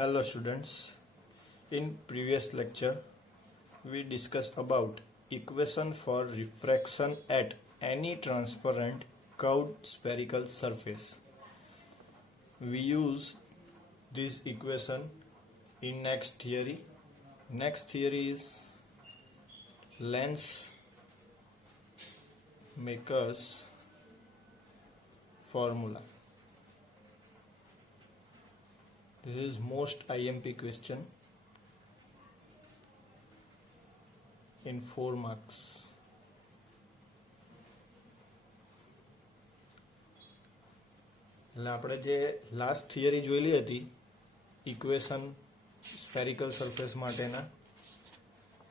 Hello students, in previous lecture we discussed about equation for refraction at any transparent curved spherical surface. We use this equation in next theory. Next theory is lens maker's formula. This is most IMP question in 4 marks. એટલે આપણે જે last theory જોયેલી હતી equation spherical surface માટેના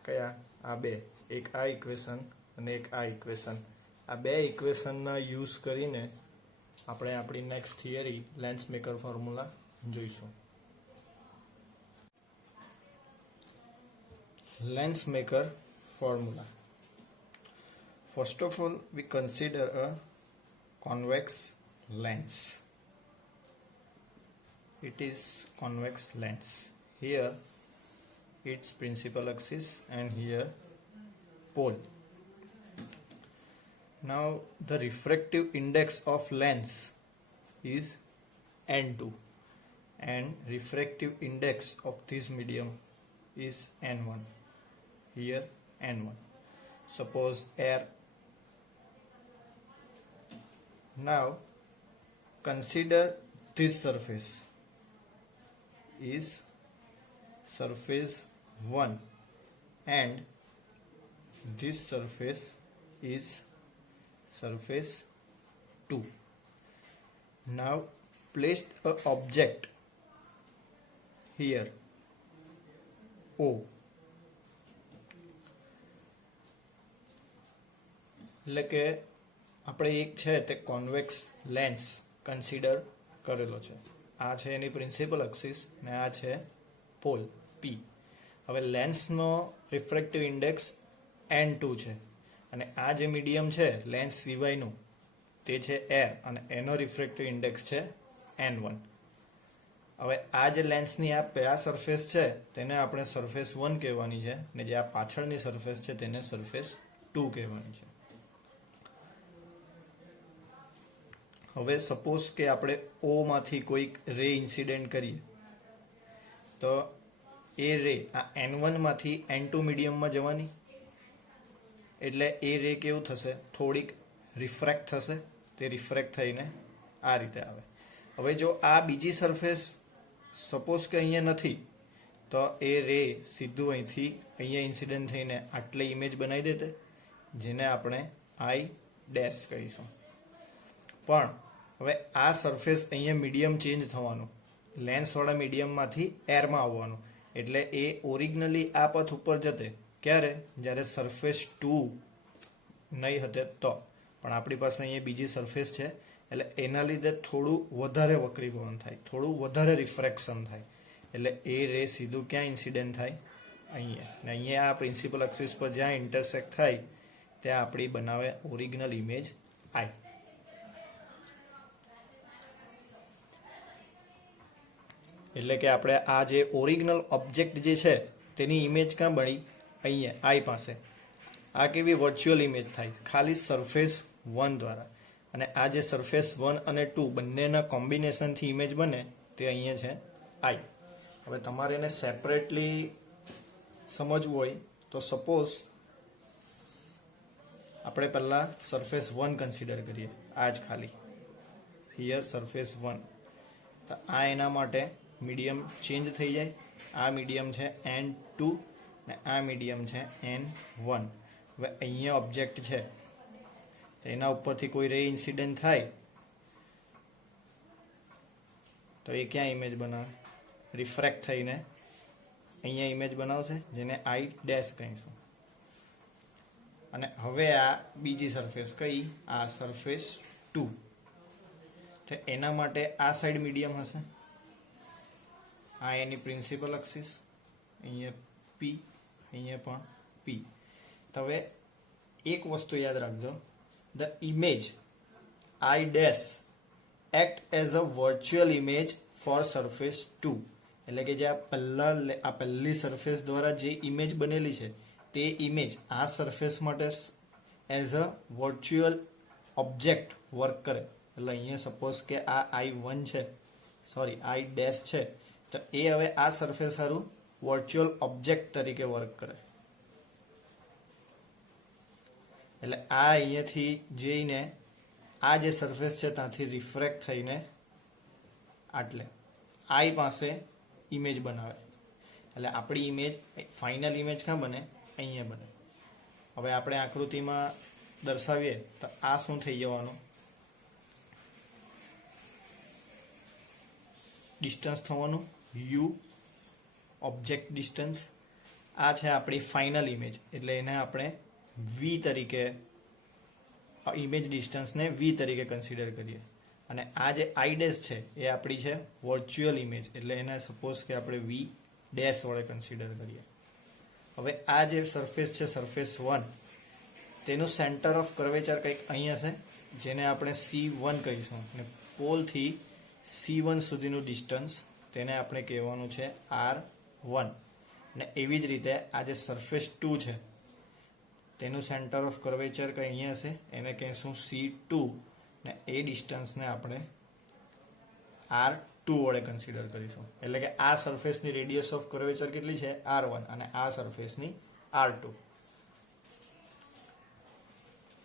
કયા આ બે, એક આ ઇક્વેશન અને એક આ ઇક્વેશન, આ બે ઇક્વેશનના યુઝ કરીને આપણે આપણી next theory lens maker formula જોઈશું. Lens maker formula. First of all, we consider a convex lens. It is convex lens. Here its principal axis and here pole. Now the refractive index of lens is N2 and refractive index of this medium is N1. Here N1. Suppose air. Now consider this surface is surface 1 and this surface is surface 2. Now place a object here O. એટલે કે આપણે એક છે તે convex lens consider કરેલો છે. આ છે એની પ્રિન્સિપલ એક્સિસ ને આ છે પોલ P. હવે લેન્સનો રિફ્રેક્ટિવ ઇન્ડેક્સ N2 છે અને આ જે મીડિયમ છે લેન્સ સિવાયનું તે છે એર અને એનો રિફ્રેક્ટિવ ઇન્ડેક્સ છે N1. હવે આ જે લેન્સની આ સરફેસ છે તેને આપણે સરફેસ 1 કહેવાની છે ને જે આ પાછળની સરફેસ છે તેને સરફેસ 2 કહેવાની છે. હવે સપોઝ કે આપણે O માંથી કોઈક રે ઇન્સિડન્ટ કરીએ તો એ રે આ N1 માંથી N2 મીડિયમમાં જવાની, એટલે એ રે કેવું થશે, થોડીક રિફ્રેક્ટ થશે, તે રિફ્રેક્ટ થઈને આ રીતે આવે. હવે જો આ બીજી સરફેસ સપોઝ કે અહીંયા નથી તો એ રે સીધું અહીંથી અહીંયા ઇન્સિડન્ટ થઈને આટલે ઇમેજ બનાવી દેતે, જેને આપણે આઈ ડેશ કહીશું. પણ હવે આ સરફેસ અહીંયા મીડિયમ ચેન્જ થવાનું, લેન્સવાળા મીડિયમમાંથી એરમાં આવવાનું, એટલે એ ઓરિજિનલી આ પથ ઉપર જતે ક્યારે, જ્યારે સરફેસ 2 નહીં હતે તો. પણ આપણી પાસે અહીંયા બીજી સરફેસ છે એટલે એના લીધે થોડું વધારે વક્રીભવન થાય, થોડું વધારે રિફ્રેક્શન થાય, એટલે એ રે સીધું ક્યાં ઇન્સિડન્ટ થાય, અહીંયા. ને અહીંયા આ પ્રિન્સિપલ એક્સિસ પર જ્યાં ઇન્ટરસેક્ટ થાય ત્યાં આપણી બનાવે ઓરિજિનલ ઇમેજ આઈ. એટલે કે આપણે આ જે ઓરિજિનલ ઓબ્જેક્ટ જે છે તેની ઇમેજ ક્યાં બની, અહીંયા આઈ પાસે. આ કેવી વર્ચ્યુઅલ ઇમેજ થાય ખાલી સરફેસ 1 દ્વારા, અને આ જે સરફેસ 1 અને 2 બંનેના કોમ્બિનેશનથી ઇમેજ બને તે અહીંયા છે આઈ. હવે તમારે એને સેપરેટલી સમજવું હોય તો સપોઝ આપણે પહેલાં સરફેસ 1 કન્સિડર કરીએ, આ જ ખાલી હિયર સરફેસ 1. તો આ એના માટે મીડિયમ ચેન્જ થઈ જાય, આ મીડિયમ છે N2 ને આ મીડિયમ છે N1. હવે અહીંયા ઓબ્જેક્ટ છે તો એના ઉપરથી કોઈ રે ઇન્સિડન્ટ થાય તો એ ક્યાં ઇમેજ બનાવે, રિફ્રેક્ટ થઈને અહીંયા ઇમેજ બનાવશે, જેને આઈ ડેશ કહીશું. અને હવે આ બીજી સરફેસ કઈ, આ સરફેસ 2, તો એના માટે આ સાઈડ મીડિયમ હશે, આ એની પ્રિન્સિપલ એક્સિસ, અહીંયા P, અહીંયા પણ P. તો હવે એક વસ્તુ યાદ રાખજો, the image I dash act as a virtual image for surface 2. એટલે કે જે આ પહેલી સરફેસ દ્વારા જે ઇમેજ બનેલી છે તે ઇમેજ આ સરફેસ માટે as a virtual object work કરે. એટલે અહીંયા સપોઝ કે આ I1 છે, સોરી I ડેશ છે, તો એ હવે આ સરફેસ સારું વર્ચ્યુઅલ ઓબ્જેક્ટ તરીકે વર્ક કરે. એટલે આ અહીંયાથી જઈને આ જે સરફેસ છે ત્યાંથી રિફ્રેક્ટ થઈને આટલે I પાસે ઇમેજ બનાવે. એટલે આપણી ઇમેજ ફાઇનલ ઇમેજ ક્યાં બને? અહીંયા બને. હવે આપણે આકૃતિમાં દર્શાવીએ તો આ શું થઈ જવાનું? ડિસ્ટન્સ થવાનું u, ઓબ્જેક્ટ ડિસ્ટન્સ. આ છે આપણી ફાઇનલ ઇમેજ, એટલે એને આપણે v તરીકે, ઇમેજ ડિસ્ટન્સને v તરીકે કન્સિડર કરીએ. અને આ જે I ડેશ છે એ આપણી છે વર્ચ્યુઅલ ઇમેજ, એટલે એને સપોઝ કે આપણે v ડેશ વડે કન્સિડર કરીએ. હવે આ જે સરફેસ છે સરફેસ 1, તેનું સેન્ટર ઓફ કર્વેચર કંઈક અહીં હશે, જેને આપણે C1 કહીશું. અને પોલથી C1 સુધીનું ડિસ્ટન્સ તેને આપણે કહેવાનું છે R1. અને એવી જ રીતે આ જે સરફેસ 2 છે તેનું સેન્ટર ઓફ કર્વેચર કંઈ અહીંયા હશે, એને કહીશું C2. ને એ ડિસ્ટન્સને આપણે R2 વડે કન્સિડર કરીશું. એટલે કે આ સરફેસની રેડિયસ ઓફ કર્વેચર કેટલી છે? R1 અને આ સરફેસની R2.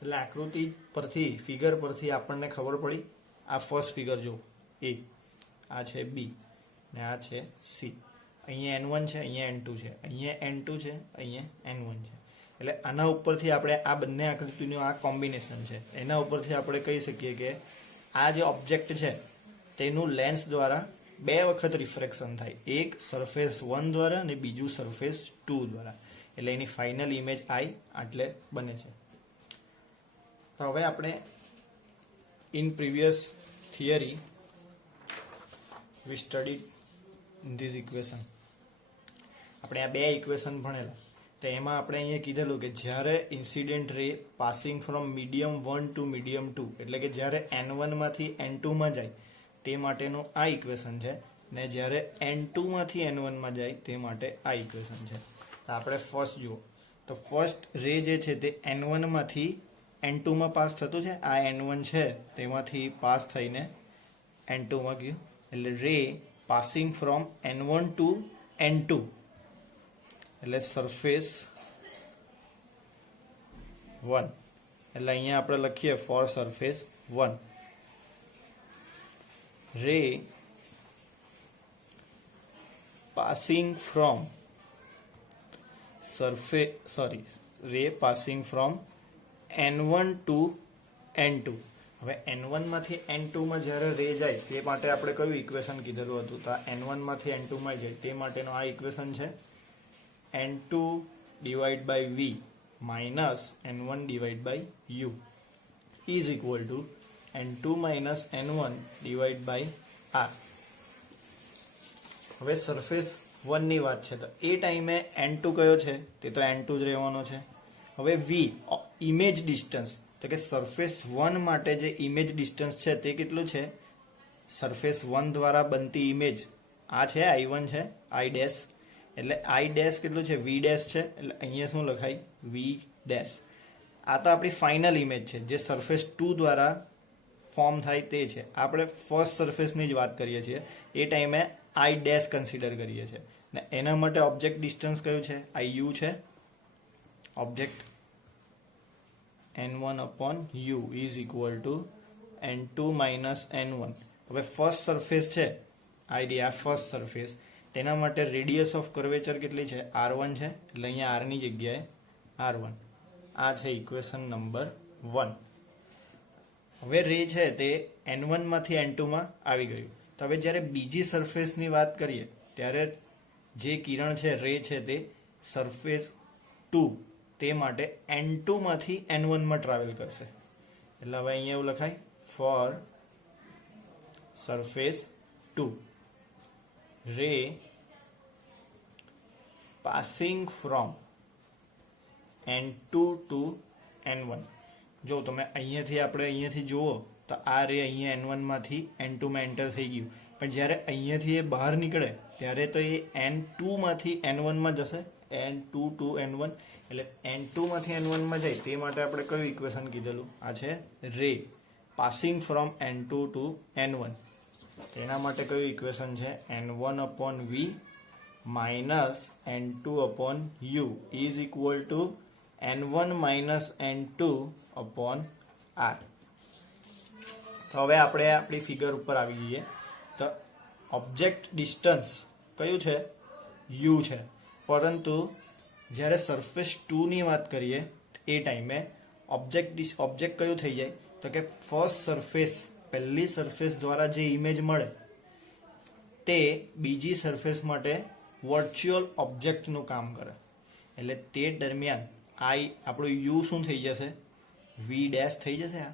એટલે આકૃતિ પરથી, ફિગર પરથી આપણને ખબર પડી. આ ફર્સ્ટ ફિગર જો A, આ છે B ને આ છે C. અહીંયા N1 છે, અહીંયા N2 છે, અહીંયા N2 છે, અહીંયા N1 છે. એટલે આના ઉપરથી આપણે આ બંને આકૃતિનું આ કોમ્બિનેશન છે, એના ઉપરથી આપણે કહી શકીએ કે આ જે ઓબ્જેક્ટ છે તેનું લેન્સ દ્વારા બે વખત રિફ્રેક્શન થાય, એક સરફેસ 1 દ્વારા અને બીજું સરફેસ 2 દ્વારા. એટલે એની ફાઇનલ ઇમેજ I આટલે બને છે. તો હવે આપણે in previous theory we studied this equation, આપણે આ બે ઇક્વેશન ભણેલા. તો એમાં આપણે અહીંયા કીધેલું કે જ્યારે ઇન્સિડેન્ટ રે passing from medium 1 to medium 2, એટલે કે જ્યારે N1 માંથી N2 માં જાય તે માટેનું આ ઇક્વેશન છે, ને જ્યારે N2 માંથી N1 માં જાય તે માટે આ ઇક્વેશન છે. તો આપણે ફર્સ્ટ જુઓ, તો ફર્સ્ટ રે જે છે તે N1 માંથી N2 માં પાસ થતું છે. આ N1 છે તેમાંથી પાસ થઈને N2 માં ગયું, એટલે રે passing from N1 to N2, એટલે સરફેસ 1. એટલે અહીંયા આપણે લખીએ four surface 1, ray passing from ray passing from N1 to N2. હવે N1 માંથી N2 માં જ્યારે રે જાય તે માટે આપણે કયું ઇક્વેશન કીધેલું હતું? તો N1 માંથી N2 માં જાય તે માટેનો આ ઇક્વેશન છે N2 divided by V minus N1 divided by U is equal to N2 minus N1 divided by R. હવે સરફેસ 1 ની વાત છે, તો એ ટાઈમે N2 કયો છે? તે તો N2 જ રહેવાનો છે. હવે V ઇમેજ ડિસ્ટન્સ, તો કે સરફેસ 1 માટે જે ઇમેજ ડિસ્ટન્સ છે તે કેટલું છે? સરફેસ 1 દ્વારા બનતી ઇમેજ આ છે I1 છે, I ડેશ. એટલે I ડેશ કેટલું છે? V ડેશ છે. એટલે અહીંયા શું લખાય? V dash. આ તો આપણી ફાઇનલ ઇમેજ છે જે સરફેસ 2 દ્વારા ફોર્મ થાય તે છે. આપણે ફર્સ્ટ સરફેસની જ વાત કરીએ છીએ, એ ટાઈમે I ડેશ કન્સિડર કરીએ છીએ. ને એના માટે ઓબ્જેક્ટ ડિસ્ટન્સ કયું છે? IU છે. Object N1 upon U is equal to N2 minus N1. હવે ફર્સ્ટ સરફેસ છે આ ફર્સ્ટ સરફેસ, તેના માટે રેડિયસ ઓફ કર્વેચર કેટલી છે? R1 છે. એટલે અહીંયા R ની જગ્યાએ R1. આ છે ઇક્વેશન નંબર 1. હવે રે છે તે N1 માંથી N2 માં આવી ગયું. તો હવે જ્યારે બીજી સરફેસની વાત કરીએ ત્યારે જે કિરણ છે, રે છે, તે સરફેસ 2 તે માટે N2 માંથી N1 માં ટ્રાવેલ કરશે. એટલે હવે અહીંયા એવું લખાય ફોર સરફેસ 2 રે passing from N2 to N1. જો તમે અહીંયાથી જુઓ તો આ રે અહીંયા N1 માંથી N2 માં એન્ટર થઈ ગયું, પણ જ્યારે અહીંયાથી એ બહાર નીકળે ત્યારે તો એ N2 માંથી N1 માં જશે, N2 to N1, એટલે N2 માંથી N1 માં જાય તે માટે આપણે કયું ઇક્વેશન કીધેલું? આ છે રે passing from N2 to N1. તેના માટે કયું ઇક્વેશન છે? N1 upon V minus N2 upon U is equal to N1 minus N2 upon R. તો હવે આપણે આપણી ફિગર ઉપર આવી જઈએ. તો ઓબ્જેક્ટ ડિસ્ટન્સ કયું છે? U છે. પરંતુ જ્યારે સરફેસ 2 ની વાત કરીએ એ ટાઈમે ઓબ્જેક્ટ કયું થઈ જાય? તો કે ફર્સ્ટ સરફેસ, પહેલી સરફેસ દ્વારા જે ઇમેજ મળે તે બીજી સરફેસ માટે વર્ચ્યુઅલ ઓબ્જેક્ટનું કામ કરે. એટલે તે દરમિયાન આપણું યુ શું થઈ જશે? વી ડેશ થઈ જશે.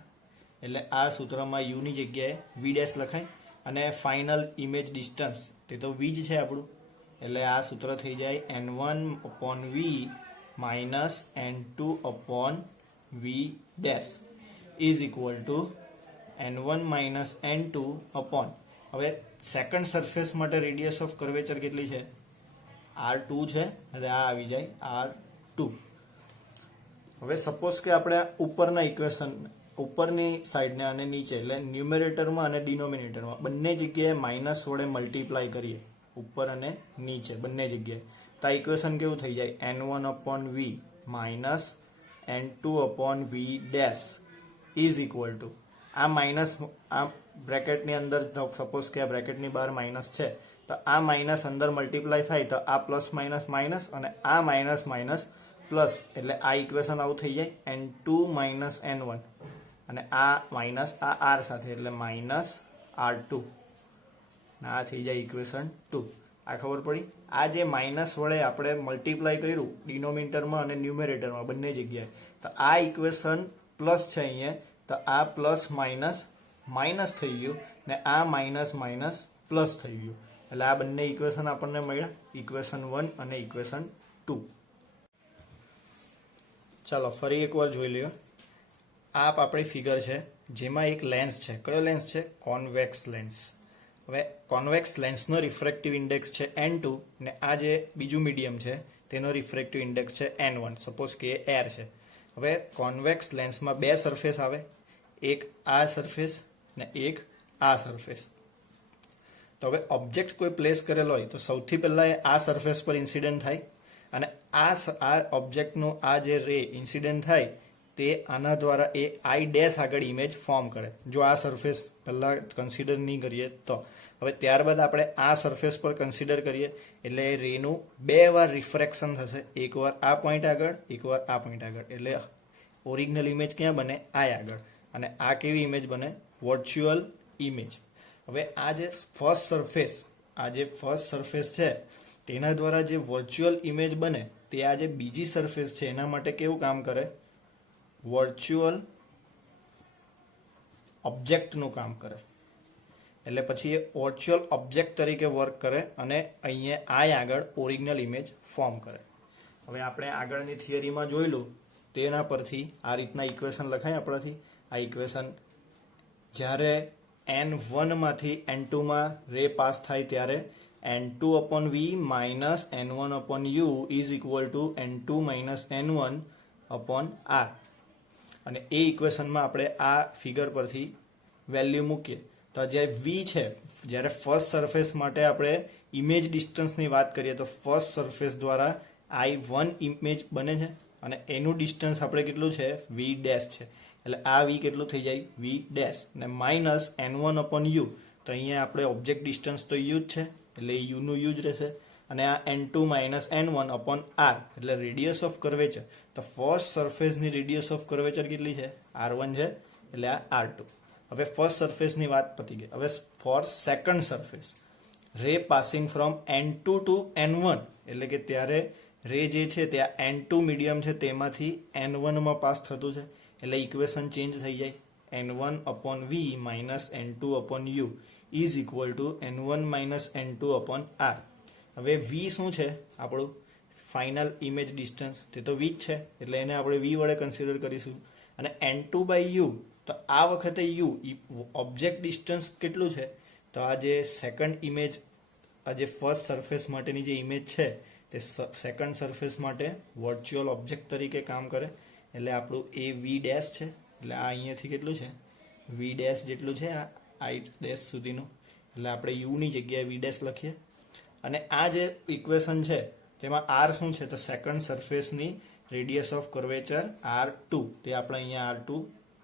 એટલે આ સૂત્રમાં યુની જગ્યાએ વી ડેશ લખાય અને ફાઇનલ ઇમેજ ડિસ્ટન્સ તે તો વી જ છે આપણું. એટલે આ સૂત્ર થઈ જાય N1 upon V minus N2 upon V dash is equal to N1 minus N2 upon. હવે સેકન્ડ સરફેસ માટે રેડિયસ ઓફ કર્વેચર કેટલી છે? R2 છે. એટલે આ આવી જાય R2. હવે સપોઝ કે આપણે ઉપરના ઇક્વેશન, ઉપરની સાઈડને અને નીચે એટલે ન્યુમેરેટરમાં અને ડિનોમિનેટરમાં બંને જગ્યાએ માઇનસ વડે મલ્ટીપ્લાય કરીએ, ઉપર અને નીચે બંને જગ્યાએ, તો આ ઇક્વેશન કેવું થઈ જાય? N1 upon V minus N2 upon V dash is equal two આ માઇનસ, આ બ્રેકેટની અંદર સપોઝ કે આ બ્રેકેટની બહાર માઇનસ છે તો આ માઇનસ અંદર મલ્ટીપ્લાય થાય તો આ પ્લસ માઇનસ માઇનસ અને આ માઇનસ માઇનસ પ્લસ, એટલે આ ઇક્વેશન આવું થઈ જાય N2 minus N1 અને આ માઇનસ આ R સાથે એટલે માઇનસ R2. આ થઈ જાય ઇક્વેશન 2. આ ખબર પડી? આ જે માઇનસ વડે આપણે મલ્ટીપ્લાય કર્યું ડિનોમિનેટરમાં અને ન્યુમેરેટરમાં બંને જગ્યાએ, તો આ ઇક્વેશન પ્લસ છે અહીંયા, તો આ પ્લસ માઇનસ માઇનસ થઈ ગયું ને આ માઇનસ માઇનસ પ્લસ થઈ ગયું. એટલે આ બંને ઇક્વેશન આપણને મળ્યા, ઇક્વેશન 1 અને ઇક્વેશન 2. ચાલો ફરી એકવાર જોઈ લ્યો. આ આપણી ફિગર છે જેમાં એક લેન્સ છે. કયો લેન્સ છે? Convex lens. હવે કોન્વેક્સ લેન્સનો રિફ્રેક્ટિવ ઇન્ડેક્સ છે N2 ને આ જે બીજું મીડિયમ છે તેનો રિફ્રેક્ટિવ ઇન્ડેક્સ છે N1. સપોઝ કે એર છે. હવે કોન્વેક્સ લેન્સમાં બે સરફેસ આવે, એક આ સરફેસ ને એક આ સરફેસ. તો હવે ઓબ્જેક્ટ કોઈ પ્લેસ કરેલો હોય તો સૌથી પહેલાં આ સરફેસ પર ઇન્સિડન્ટ થાય અને આ ઓબ્જેક્ટનું આ જે રે ઇન્સિડન્ટ થાય તે આના દ્વારા એ આઈ ડેશ આગળ ઇમેજ ફોર્મ કરે. જો આ સરફેસ પહેલાં કન્સિડર નહીં કરીએ તો. હવે ત્યારબાદ આપણે આ સરફેસ પર કન્સિડર કરીએ એટલે રેનું બે વાર રિફ્રેક્શન થશે, એકવાર આ પોઈન્ટ આગળ, એકવાર આ પોઈન્ટ આગળ. એટલે ઓરિજિનલ ઇમેજ ક્યાં બને? આ આગળ. અને આ કેવી ઇમેજ બને? Virtual image. હવે આ જે ફર્સ્ટ સરફેસ છે તેના દ્વારા જે વર્ચ્યુઅલ ઇમેજ બને તે આ જે બીજી સરફેસ છે એના માટે કેવું કામ કરે? વર્ચ્યુઅલ ઓબ્જેક્ટનું કામ કરે. એટલે પછી એ વર્ચ્યુઅલ ઓબ્જેક્ટ તરીકે વર્ક કરે અને અહીંયા આ આગળ ઓરિજિનલ ઇમેજ ફોર્મ કરે. હવે આપણે આગળની થિયરીમાં જોયેલું તેના પરથી આ રીતના ઇક્વેશન લખાય આપણાથી. આ ઇક્વેશન જ્યારે N1 માંથી N2 માં રે પાસ થાય ત્યારે N2 upon V minus N1 upon U is equal to N2 minus N1 upon R. અને એ ઇક્વેશનમાં આપણે આ ફિગર પરથી વેલ્યુ મૂકીએ તો જે V છે, જ્યારે ફર્સ્ટ સરફેસ માટે આપણે ઇમેજ ડિસ્ટન્સની વાત કરીએ તો ફર્સ્ટ સરફેસ દ્વારા I1 ઇમેજ બને છે અને એનું ડિસ્ટન્સ આપણે કેટલું છે? V ડેશ છે. એટલે આ V કેટલું થઈ જાય? V ડેશ ને માઇનસ N1 upon U. તો અહીંયા આપણે ઓબ્જેક્ટ ડિસ્ટન્સ તો U જ છે એટલે U નું U જ રહેશે અને આ N2 minus N1 upon R એટલે રેડિયસ ઓફ કર્વેચર. તો ફર્સ્ટ સરફેસની રેડિયસ ઓફ કર્વેચર કેટલી છે? R1 છે એટલે આ R2. હવે ફર્સ્ટ સરફેસની વાત પતી ગઈ. હવે for second surface ray passing from N2 to N1 એટલે કે ત્યારે રે જે છે ત્યાં N2 મીડિયમ છે તેમાંથી N1 માં પાસ થતું છે એટલે ઇક્વેશન ચેન્જ થઈ જાય. N1 upon V minus N2 upon U is equal to N1 minus N2 upon R. હવે V શું છે? આપણું ફાઇનલ ઇમેજ ડિસ્ટન્સ તે તો V જ છે એટલે એને આપણે V વડે કન્સિડર કરીશું. અને N2 by U, તો આ વખતે U ઓબ્જેક્ટ ડિસ્ટન્સ કેટલું છે? તો આ જે સેકન્ડ ઇમેજ, આ જે ફર્સ્ટ સરફેસ માટેની જે ઇમેજ છે તે સેકન્ડ સરફેસ માટે વર્ચ્યુઅલ ઓબ્જેક્ટ તરીકે કામ કરે. એટલે આપણું એ વી ડેશ છે, એટલે આ અહીંયાથી કેટલું છે વી ડેશ જેટલું છે આ આઈ ડેશ સુધીનું, એટલે આપણે યુની જગ્યાએ વી ડેશ લખીએ. અને આ જે ઇક્વેશન છે તેમાં આર શું છે, તો સેકન્ડ સરફેસની રેડિયસ ઓફ કર્વેચર R2, તે આપણે અહીંયા R2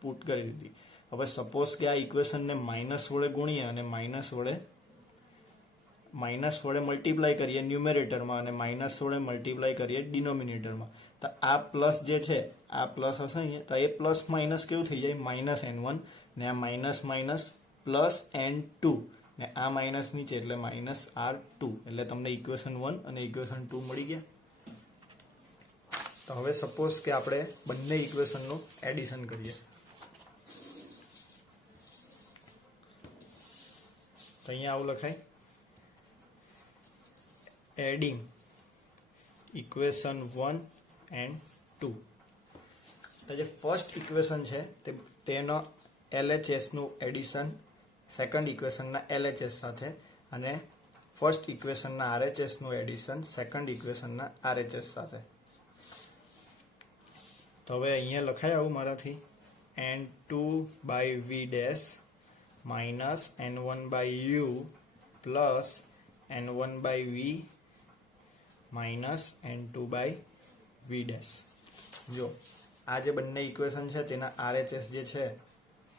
પુટ કરી દીધી. હવે સપોઝ કે આ ઇક્વેશનને માઇનસ વડે ગુણીએ અને માઇનસ વડે મલ્ટીપ્લાય કરીએ ન્યુમેરેટરમાં અને માઇનસ વડે મલ્ટીપ્લાય કરીએ ડિનોમિનેટરમાં, તો આ પ્લસ જે છે આ પ્લસ હશે અહીંયા, તો એ પ્લસ માઇનસ કેવું થઈ જાય માઇનસ N1, ને આ માઇનસ માઇનસ પ્લસ N2, ને આ માઇનસ નીચે એટલે માઇનસ R2, એટલે તમને ઇક્વેશન 1 અને ઇક્વેશન 2 મળી ગયા. તો હવે સપોઝ કે આપણે બંને ઇક્વેશનનું એડિશન કરીએ, તો અહીંયા આવું લખાય, એડિંગ ઇક્વેશન 1 એન્ડ 2. તો જે ફર્સ્ટ ઇક્વેશન છે તેનો LHSનું એડિશન સેકન્ડ ઇક્વેશનના LHS સાથે, અને ફર્સ્ટ ઇક્વેશનના RHSનું એડિશન સેકન્ડ ઇક્વેશનના RHS સાથે. તો હવે અહીંયા લખાય આવું મારાથી, N2 by V dash minus N1 by U plus N1 by V minus N2 by V dash. જો આ જે બંને ઇક્વેશન છે તેના RHS જે છે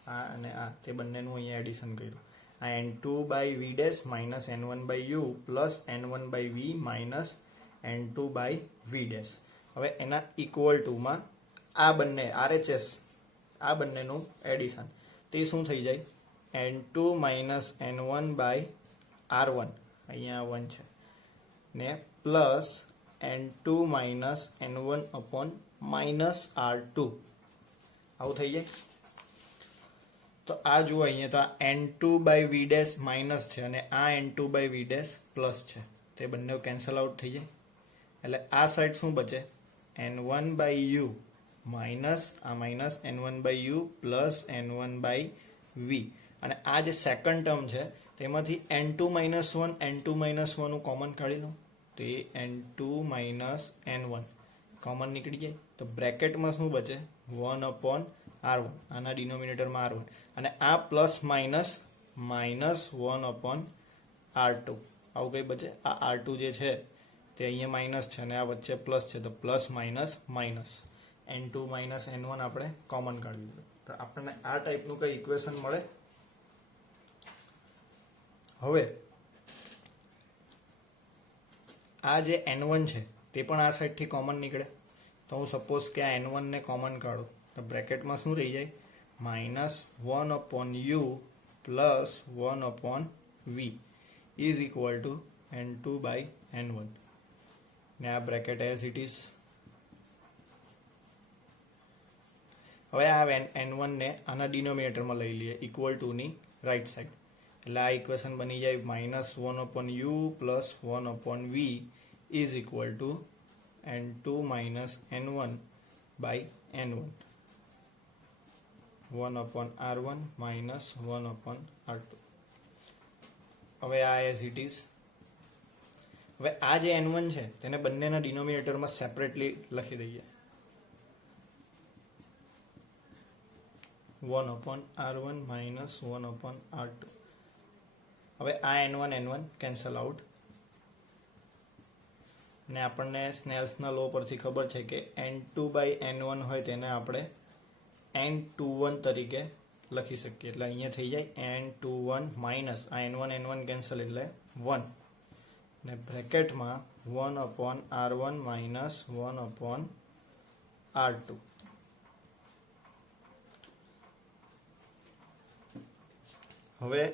આ અને આ, તે બંનેનું અહીંયા એડિશન કર્યું. આ N2 by V dash minus N1 by U plus N1 by V minus N2 by V dash. હવે એના ઇક્વલ ટુમાં આ બંને RHS, આ બંનેનું એડિશન, તે શું થઈ જાય N2 minus N1 by R1, અહીંયા 1 છે, ને plus N2 minus N1 upon minus R2, આવું થઈ જાય. તો આ જુઓ અહીંયા, તો આ N2 by V dash minus છે અને આ N2 by V dash plus છે, તે બંને કેન્સલ આઉટ થઈ જાય. એટલે આ સાઈડ શું બચે, N1 by U માઇનસ આ minus N1 by U plus N1 by V. અને આ જે સેકન્ડ ટર્મ છે તેમાંથી N2 minus 1 N2 minus 1 નું કોમન કાઢી લો, તો એ N2 minus N1 કોમન નીકળી જાય. તો બ્રેકેટમાં શું બચે 1 upon R1, આના ડિનોમિનેટરમાં R1, અને આ plus minus minus 1 upon R2, આવું કંઈ બચે. આ R2 જે છે તે અહીંયા માઇનસ છે અને આ વચ્ચે પ્લસ છે, તો plus minus minus N2 minus N1 આપણે કોમન કાઢ્યું છે. તો આપણને આ ટાઈપનું કંઈ ઇક્વેશન મળે. હવે આ જે N1 છે તે પણ આ સાઈડથી કોમન નીકળે, તો હું સપોઝ કે આ N1 ને કોમન કાઢું, તો બ્રેકેટમાં શું રહી જાય minus 1 upon U plus 1 upon V is equal two N2 by N1, ને આ બ્રેકેટ એઝ ઇટ ઇઝ. હવે આ N1 ને આના ડિનોમિનેટરમાં લઈ લઈએ ઇક્વલ ટુની રાઈટ સાઈડ, એટલે આ ઇક્વેશન બની જાય minus 1 upon U plus 1 upon V is equal two N2 minus N1 by N1, 1 upon R1 minus 1 upon R2. હવે આ એઝ ઇટ ઇઝ. હવે આ જે N1 છે તેને બંનેના ડિનોમિનેટરમાં સેપરેટલી લખી દઈએ, 1 upon R1 minus 1 upon R2. હવે આ N1 કેન્સલ આઉટ, ને આપણને સ્નેલ્સના લો પરથી ખબર છે કે N2 by N1 હોય તેને આપણે N21 તરીકે લખી શકીએ. એટલે અહીંયા થઈ જાય N21 માઇનસ આ N1 કેન્સલ એટલે 1, ને બ્રેકેટમાં 1 upon R1 minus 1 upon R2. હવે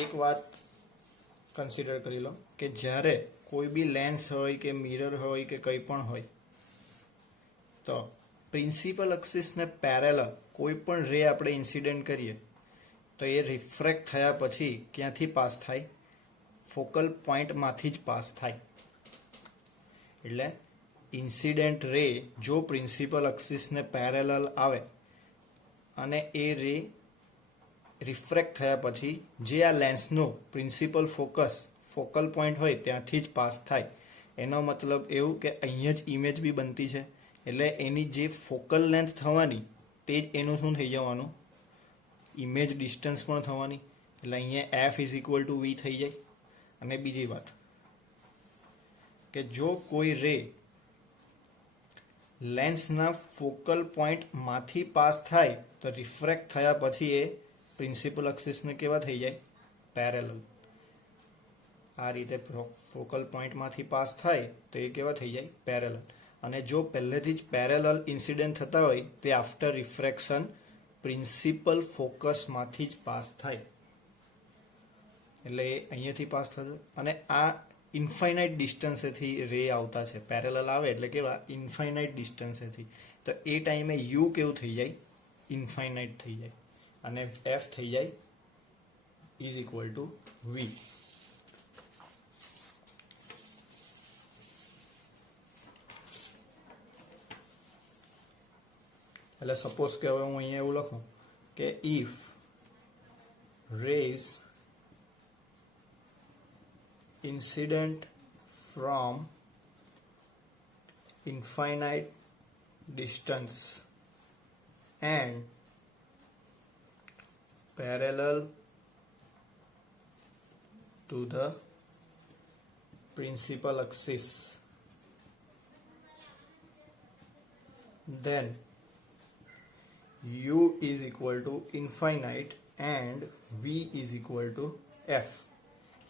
એક વાત કન્સિડર કરી લો કે જ્યારે કોઈ બી લેન્સ હોય કે મિરર હોય કે કંઈ પણ હોય, તો પ્રિન્સિપલ એક્સિસને પેરેલલ કોઈ પણ રે આપણે ઇન્સિડન્ટ કરીએ તો એ રિફ્રેક્ટ થયા પછી ક્યાંથી પાસ થાય, ફોકલ પોઈન્ટમાંથી જ પાસ થાય. એટલે ઇન્સિડન્ટ રે જો પ્રિન્સિપલ એક્સિસને પેરેલલ આવે અને એ રે રિફ્રેક્ટ થયા પછી જે આ લેન્સનો પ્રિન્સિપલ ફોકલ પોઈન્ટ હોય ત્યાંથી જ પાસ થાય. એનો મતલબ એવું કે અહીંયા જ ઇમેજ બી બનતી છે, એટલે એની જે ફોકલ લેન્થ થવાની તે જ એનું શું થઈ જવાનું, ઇમેજ ડિસ્ટન્સ પણ થવાની. એટલે અહીંયા F is equal to v થઈ જાય. અને બીજી વાત કે જો કોઈ રે લેન્સના ફોકલ પોઈન્ટમાંથી પાસ થાય તો રિફ્રેક્ટ થયા પછી એ પ્રિન્સિપલ એક્સિસને કેવા થઈ જાય, પેરેલલ. આ રીતે ફોકલ પોઈન્ટમાંથી પાસ થાય તો એ કેવા થઈ જાય, પેરેલલ. અને જો પહેલેથી જ પેરેલલ ઇન્સિડન્ટ થતા હોય તે આફ્ટર રિફ્રેક્શન પ્રિન્સિપલ ફોકસમાંથી જ પાસ થાય, એટલે એ અહીંયાથી પાસ થશે. અને આ ઇન્ફાઇનાઇટ ડિસ્ટન્સેથી રે આવતા છે, પેરેલલ આવે એટલે કેવા, ઇન્ફાઇનાઇટ ડિસ્ટન્સેથી. તો એ ટાઈમે યુ કેવું થઈ જાય, ઇન્ફાઇનાઇટ થઈ જાય, અને એફ થઈ જાય ઇઝ ઇક્વલ ટુ વી. એટલે સપોઝ કે હવે હું અહીંયા એવું લખું કે if rays incident from infinite distance and parallel to the principal axis, then u is equal to infinite and v is equal to f.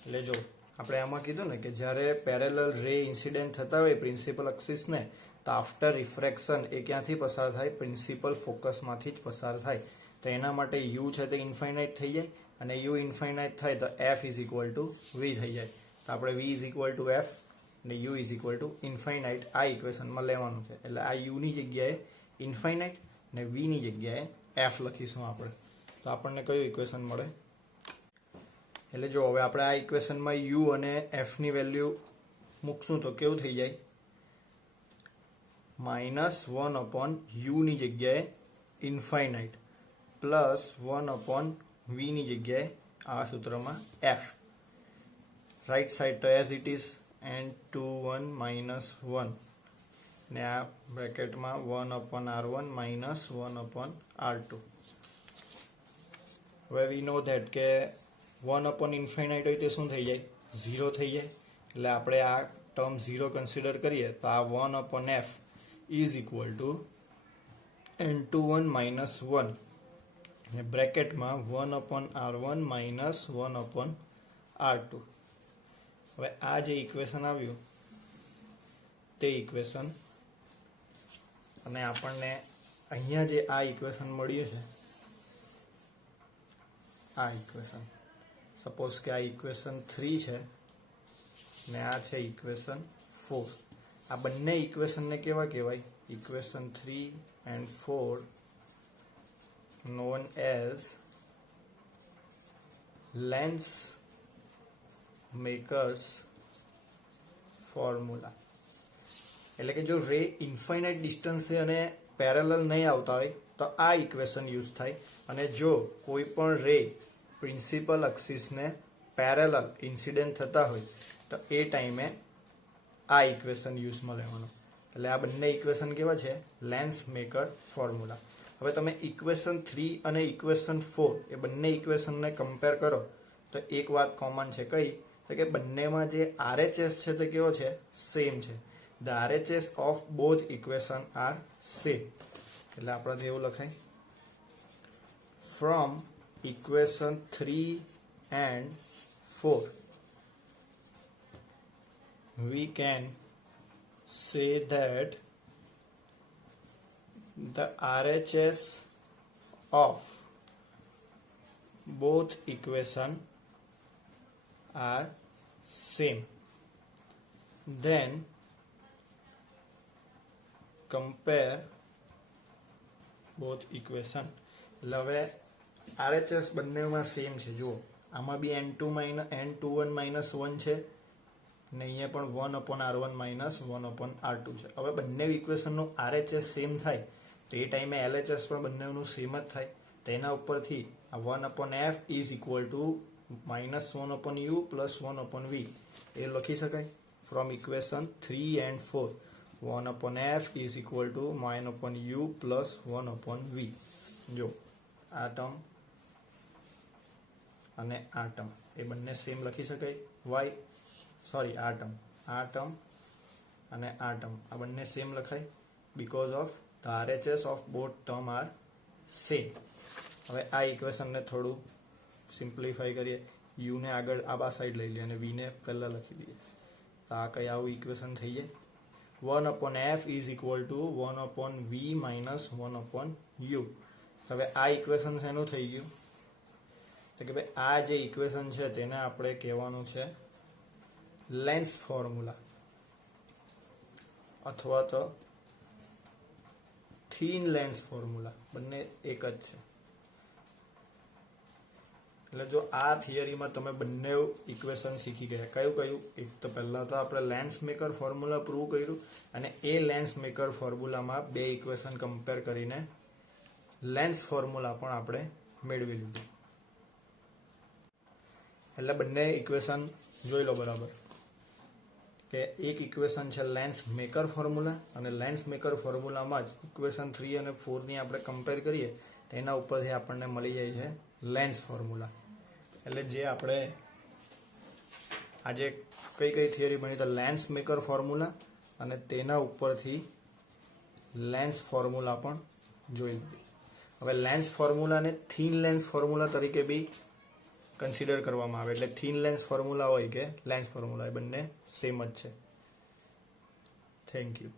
એટલે જો આપણે આમાં કીધું ને કે જ્યારે પેરેલલ રે ઇન્સિડન્ટ થતા હોય પ્રિન્સિપલ એક્સિસને તો આફ્ટર રિફ્રેક્શન એ ક્યાંથી પસાર થાય, પ્રિન્સિપલ ફોકસમાંથી જ પસાર થાય. તો એના માટે યુ છે તે ઇન્ફાઇનાઇટ થઈ જાય, અને યુ ઇન્ફાઇનાઇટ થાય તો f is equal to v થઈ જાય. તો આપણે v is equal to f અને u is equal to infinite આ ઇક્વેશનમાં લેવાનું છે. એટલે આ યુની જગ્યાએ ઇન્ફાઇનાઇટ અને વીની જગ્યાએ એફ લખીશું આપણે. તો આપણને કયું ઇક્વેશન મળે, એટલે જો હવે આપણે આ ઇક્વેશનમાં યુ અને એફની વેલ્યુ મૂકશું તો કેવું થઈ જાય, -1 યુની જગ્યાએ ઇન્ફાઇનાઇટ પ્લસ 1 વીની જગ્યાએ આ સૂત્રમાં એફ. રાઈટ સાઈડ તો એઝ ઇટ ઇઝ n21 -1 ને આ બ્રેકેટમાં 1/r1 -1/r2. હવે વી નો ધેટ કે 1/ઇન્ફાઇનાઇટ હોય તે શું થઈ જાય, 0 થઈ જાય. એટલે આપણે આ ટર્મ 0 કન્સિડર કરીએ તો આ 1/f is equal two n21 -1 ને બ્રેકેટમાં 1/r1 -1/r2. હવે આ જે ઇક્વેશન આવ્યું તે ઇક્વેશન, અને આપણને અહીંયા જે આ ઇક્વેશન મળ્યું છે આ ઇક્વેશન, સપોઝ કે આ ઇક્વેશન 3 છે ને આ છે ઇક્વેશન 4. આ બંને ઇક્વેશનને કેવા કહેવાય, equation 3 and 4 known as lens makers formula. એટલે કે જો રે ઇન્ફાઇનાઇટ ડિસ્ટન્સે અને પેરેલલ નહીં આવતા હોય તો આ ઇક્વેશન યુઝ થાય, અને જો કોઈ પણ રે પ્રિન્સિપલ એક્સિસને પેરેલલ ઇન્સિડન્ટ થતા હોય તો એ ટાઈમે આ ઇક્વેશન યુઝમાં લેવાનું. એટલે આ બંને ઇક્વેશન કેવા છે, લેન્સ મેકર ફોર્મ્યુલા. હવે તમે ઇક્વેશન 3 અને ઇક્વેશન 4 એ બંને ઇક્વેશનને કમ્પેર કરો તો એક વાત કોમન છે, કઈ તો કે બંનેમાં જે RHS છે તે કેવો છે, સેમ છે. The RHS of both equation are same. એટલે આપણાથી એવું લખાય, from equation 3 and 4 we can say that the RHS of both equation are same. Then compare both equation. એટલે હવે RHS બંનેમાં સેમ છે. જુઓ આમાં બી n21 -1 છે ને અહીંયા પણ 1/r1 -1/r2 છે. હવે બંને ઇક્વેશનનું RHS સેમ થાય તો એ ટાઈમે LHS પણ બંનેનું સેમ જ થાય. તો એના ઉપરથી આ 1/f is equal two -1/u plus 1/v એ લખી શકાય from equation 3 and 4. 1/f is equal two -1/u plus 1/v. જો આ ટર્મ અને આ ટર્મ એ બંને સેમ લખી શકાય. વાય સોરી આ ટર્મ અને આ ટર્મ આ બંને સેમ લખાય because of the RHS of both term are same. હવે આ ઇક્વેશનને થોડું સિમ્પ્લિફાઈ કરીએ. યુ ને આગળ આ સાઈડ લઈ લઈએ અને વી ને પહેલાં લખી દઈએ. તો આ કંઈ આવું ઇક્વેશન થઈ જાય. 1/f is equal two 1/v minus 1/u. હવે આ ઇક્વેશન શેનું થઈ ગયું? તો કે ભાઈ આ જે ઇક્વેશન છે તેને આપણે કહેવાનું છે લેન્સ ફોર્મ્યુલા અથવા તો થીન લેન્સ ફોર્મ્યુલા, બંને એક જ છે. એટલે જો આ થિયરીમાં તમે બંને ઇક્વેશન શીખી ગયા. કયું એક તો પહેલાં તો આપણે લેન્સ મેકર ફોર્મ્યુલા પ્રૂવ કર્યું અને એ લેન્સ મેકર ફોર્મ્યુલામાં બે ઇક્વેશન કમ્પેર કરીને લેન્સ ફોર્મ્યુલા પણ આપણે મેળવી લીધું. એટલે બંને ઇક્વેશન જોઈ લો બરાબર કે એક ઇક્વેશન છે લેન્સ મેકર ફોર્મ્યુલા અને લેન્સ મેકર ફોર્મ્યુલામાં જ ઇક્વેશન 3 અને 4ની આપણે કમ્પેર કરીએ તો એના ઉપરથી આપણને મળી જાય છે લેન્સ ફોર્મ્યુલા. એટલે જે આપણે આજે કઈ થિયરી બની તો લેન્સ મેકર ફોર્મ્યુલા અને તેના ઉપરથી લેન્સ ફોર્મ્યુલા પણ જોઈ લીધી. હવે લેન્સ ફોર્મ્યુલાને થીન લેન્સ ફોર્મ્યુલા તરીકે બી કન્સિડર કરવામાં આવે. એટલે થીન લેન્સ ફોર્મ્યુલા હોય કે લેન્સ ફોર્મ્યુલા એ બંને સેમ જ છે. Thank you.